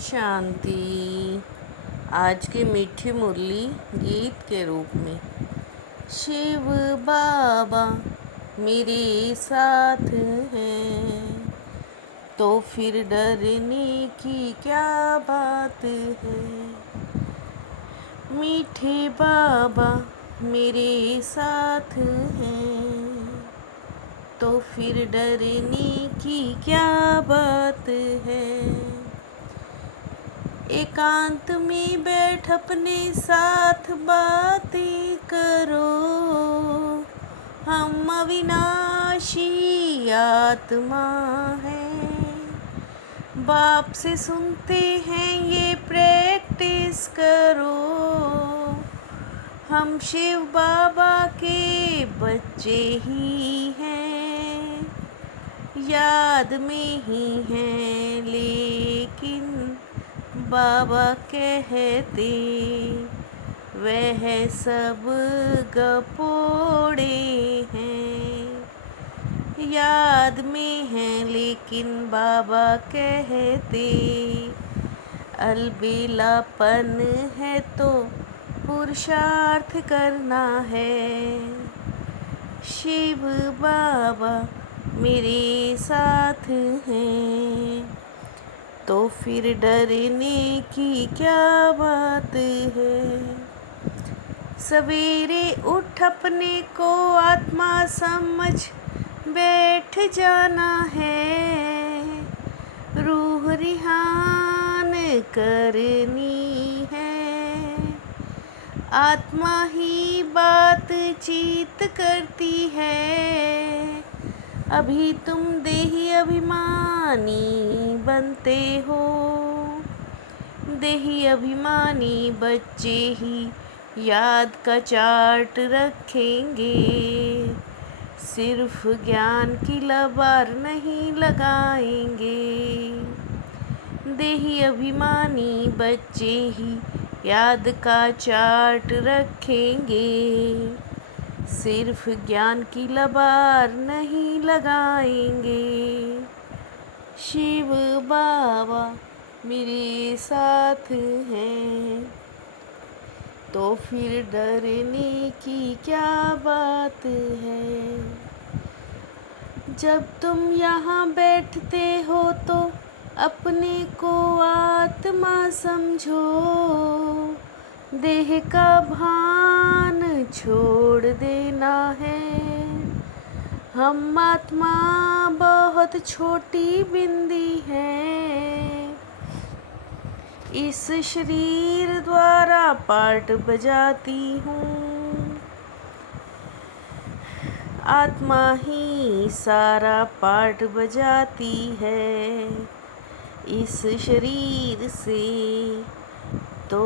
शांति। आज की मीठी मुरली गीत के रूप में। शिव बाबा मेरे साथ हैं तो फिर डरने की क्या बात है। मीठे बाबा मेरे साथ हैं तो फिर डरने की क्या बात है। एकांत में बैठ अपने साथ बातें करो, हम अविनाशी आत्मा हैं। बाप से सुनते हैं ये प्रैक्टिस करो, हम शिव बाबा के बच्चे ही हैं, याद में ही हैं लेकिन बाबा कहते वह सब गपोड़े हैं। याद में हैं लेकिन बाबा कहते अलबेलापन है तो पुरुषार्थ करना है। शिव बाबा मेरे साथ हैं तो फिर डरने की क्या बात है। सवेरे उठ अपने को आत्मा समझ बैठ जाना है, रूह रिहान करनी है। आत्मा ही बातचीत करती है, अभी तुम देही अभिमानी बनते हो। देही अभिमानी बच्चे ही याद का चार्ट रखेंगे, सिर्फ ज्ञान की लबार नहीं लगाएंगे। देही अभिमानी बच्चे ही याद का चार्ट रखेंगे, सिर्फ ज्ञान की लबार नहीं लगाएंगे। शिव बाबा मेरे साथ हैं तो फिर डरने की क्या बात है। जब तुम यहाँ बैठते हो तो अपने को आत्मा समझो, देह का भान छोड़ देना है। हम आत्मा बहुत छोटी बिंदी है, इस शरीर द्वारा पार्ट बजाती हूँ। आत्मा ही सारा पार्ट बजाती है इस शरीर से, तो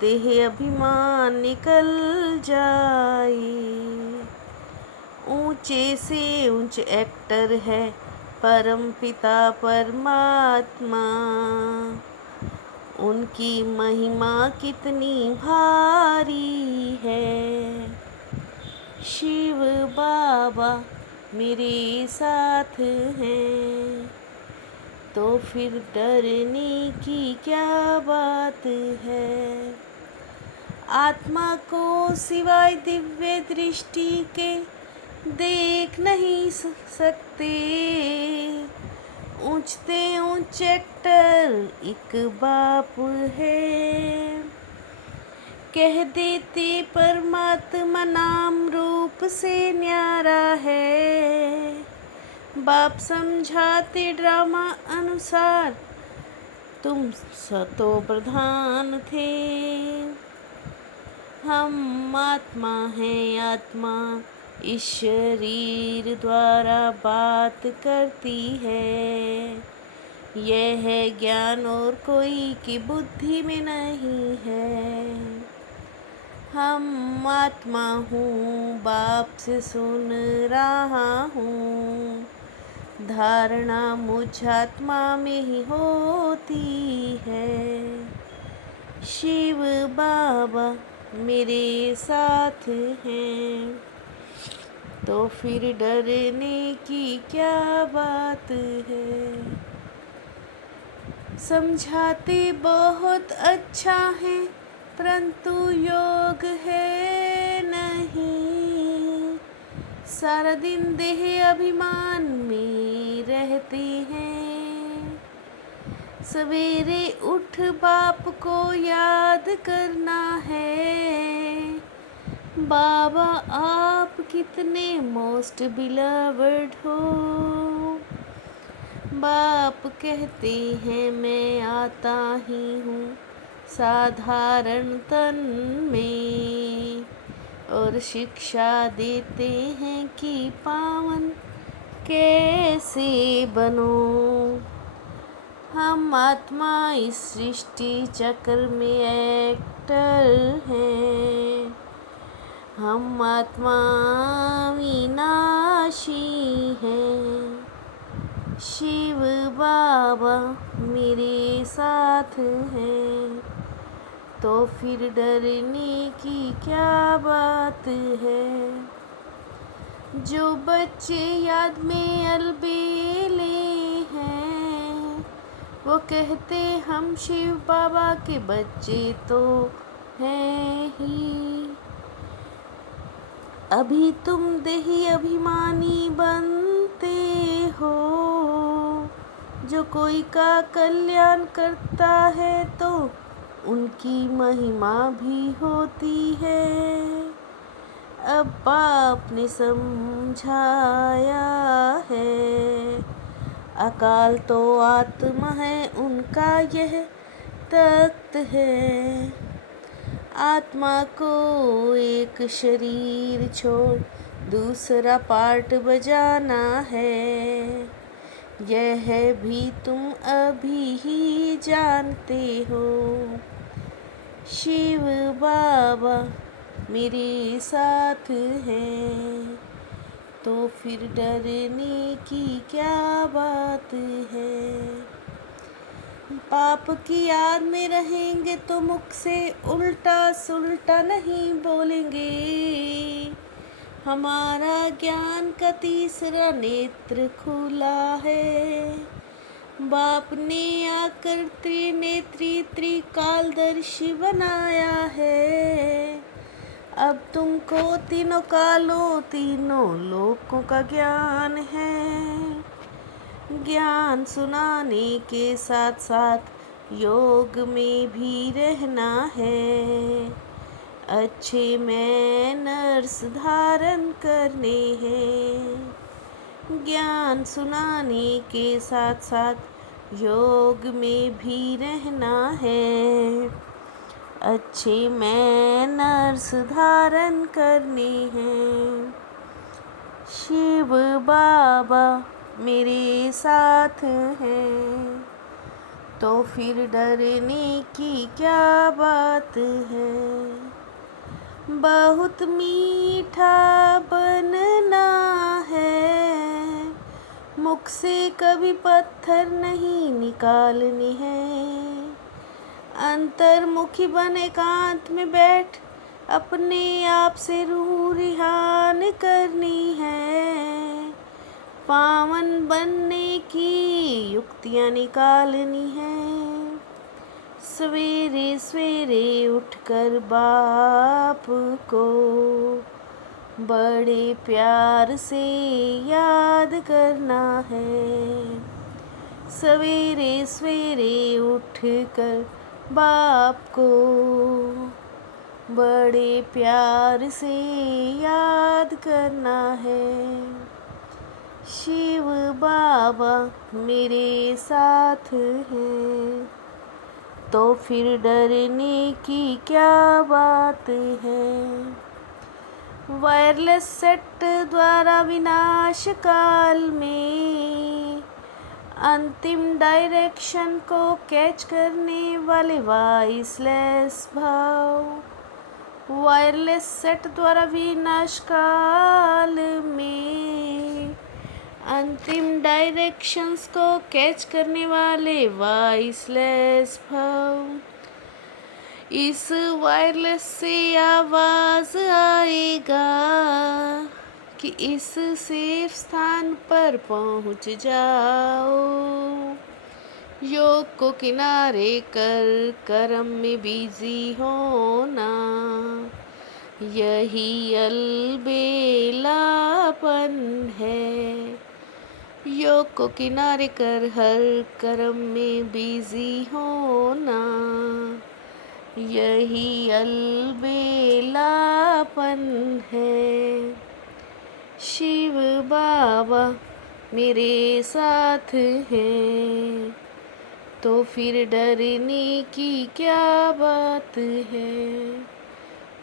देह अभिमान निकल जाए। ऊंचे से ऊंच एक्टर है परम पिता परमात्मा, उनकी महिमा कितनी भारी है। शिव बाबा मेरे साथ हैं तो फिर डरने की क्या बात है। आत्मा को सिवाय दिव्य दृष्टि के देख नहीं सकते, ऊंचते ऊंच एक्टर एक बाप है। कह देते परमात्मा नाम रूप से न्यारा है, बाप समझाते ड्रामा अनुसार तुम सतो प्रधान थे। हम आत्मा हैं, आत्मा इस शरीर द्वारा बात करती है। यह है ज्ञान और कोई की बुद्धि में नहीं है। हम आत्मा हूँ, बाप से सुन रहा हूँ, धारणा मुझ आत्मा में ही होती है। शिव बाबा मेरे साथ हैं तो फिर डरने की क्या बात है। समझाते बहुत अच्छा है परंतु योग है नहीं। सारा दिन देह अभिमान में रहते हैं। सवेरे उठ बाप को याद करना है। बाबा आप कितने मोस्ट बिलवर्ड हो। बाप कहते हैं मैं आता ही हूँ साधारण तन में, और शिक्षा देते हैं कि पावन कैसे बनो। हम आत्मा इस सृष्टि चक्र में एक्टर हैं। हम आत्मा विनाशी हैं। शिव बाबा मेरे साथ हैं, तो फिर डरने की क्या बात है। जो बच्चे याद में अलबेले हैं, वो कहते हम शिव बाबा के बच्चे तो हैं ही। अभी तुम देही अभिमानी बनते हो। जो कोई का कल्याण करता है तो उनकी महिमा भी होती है। अब बाप ने समझाया है, अकाल तो आत्मा है उनका यह तख्त है। आत्मा को एक शरीर छोड़ दूसरा पार्ट बजाना है। यह भी तुम अभी ही जानते हो। शिव बाबा मेरे साथ हैं, तो फिर डरने की क्या बात है। पाप की याद में रहेंगे तो मुख से उल्टा सुल्टा नहीं बोलेंगे। हमारा ज्ञान का तीसरा नेत्र खुला है। बाप ने आकर त्रिनेत्री त्रिकालदर्शी बनाया है। अब तुमको तीनों कालों तीनों लोकों का ज्ञान है। ज्ञान सुनाने के साथ साथ योग में भी रहना है। अच्छे मैनर्स धारण करने हैं। ज्ञान सुनाने के साथ साथ योग में भी रहना है। अच्छे मैनर्स धारण करने हैं। शिव बाबा मेरे साथ हैं, तो फिर डरने की क्या बात है। बहुत मीठा बनना है, मुख से कभी पत्थर नहीं निकालने हैं। अंतर्मुखी बन एकांत में बैठ अपने आप से रूह रिहान करनी है। पावन बनने की युक्तियाँ निकालनी हैं। सवेरे सवेरे उठकर बाप को बड़े प्यार से याद करना है। सवेरे सवेरे उठकर बाप को बड़े प्यार से याद करना है। शिव बाबा मेरे साथ हैं, तो फिर डरने की क्या बात है। वायरलेस सेट द्वारा विनाश काल में अंतिम डायरेक्शन को कैच करने वाले वॉइसलेस भाव। वायरलेस सेट द्वारा विनाश काल में अंतिम डायरेक्शंस को कैच करने वाले वॉइसलेस भाव। इस वायरलेस से आवाज आएगा कि इस सेफ स्थान पर पहुंच जाओ। योग को किनारे कर कर्म में बिजी होना, यही अलबेलापन है। योग को किनारे कर हर कर्म में बिजी होना, यही अलबेलापन है। शिव बाबा मेरे साथ हैं, तो फिर डरने की क्या बात है।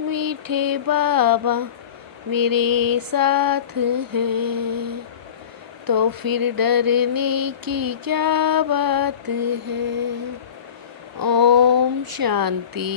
मीठे बाबा मेरे साथ हैं, तो फिर डरने की क्या बात है। ओम शांति।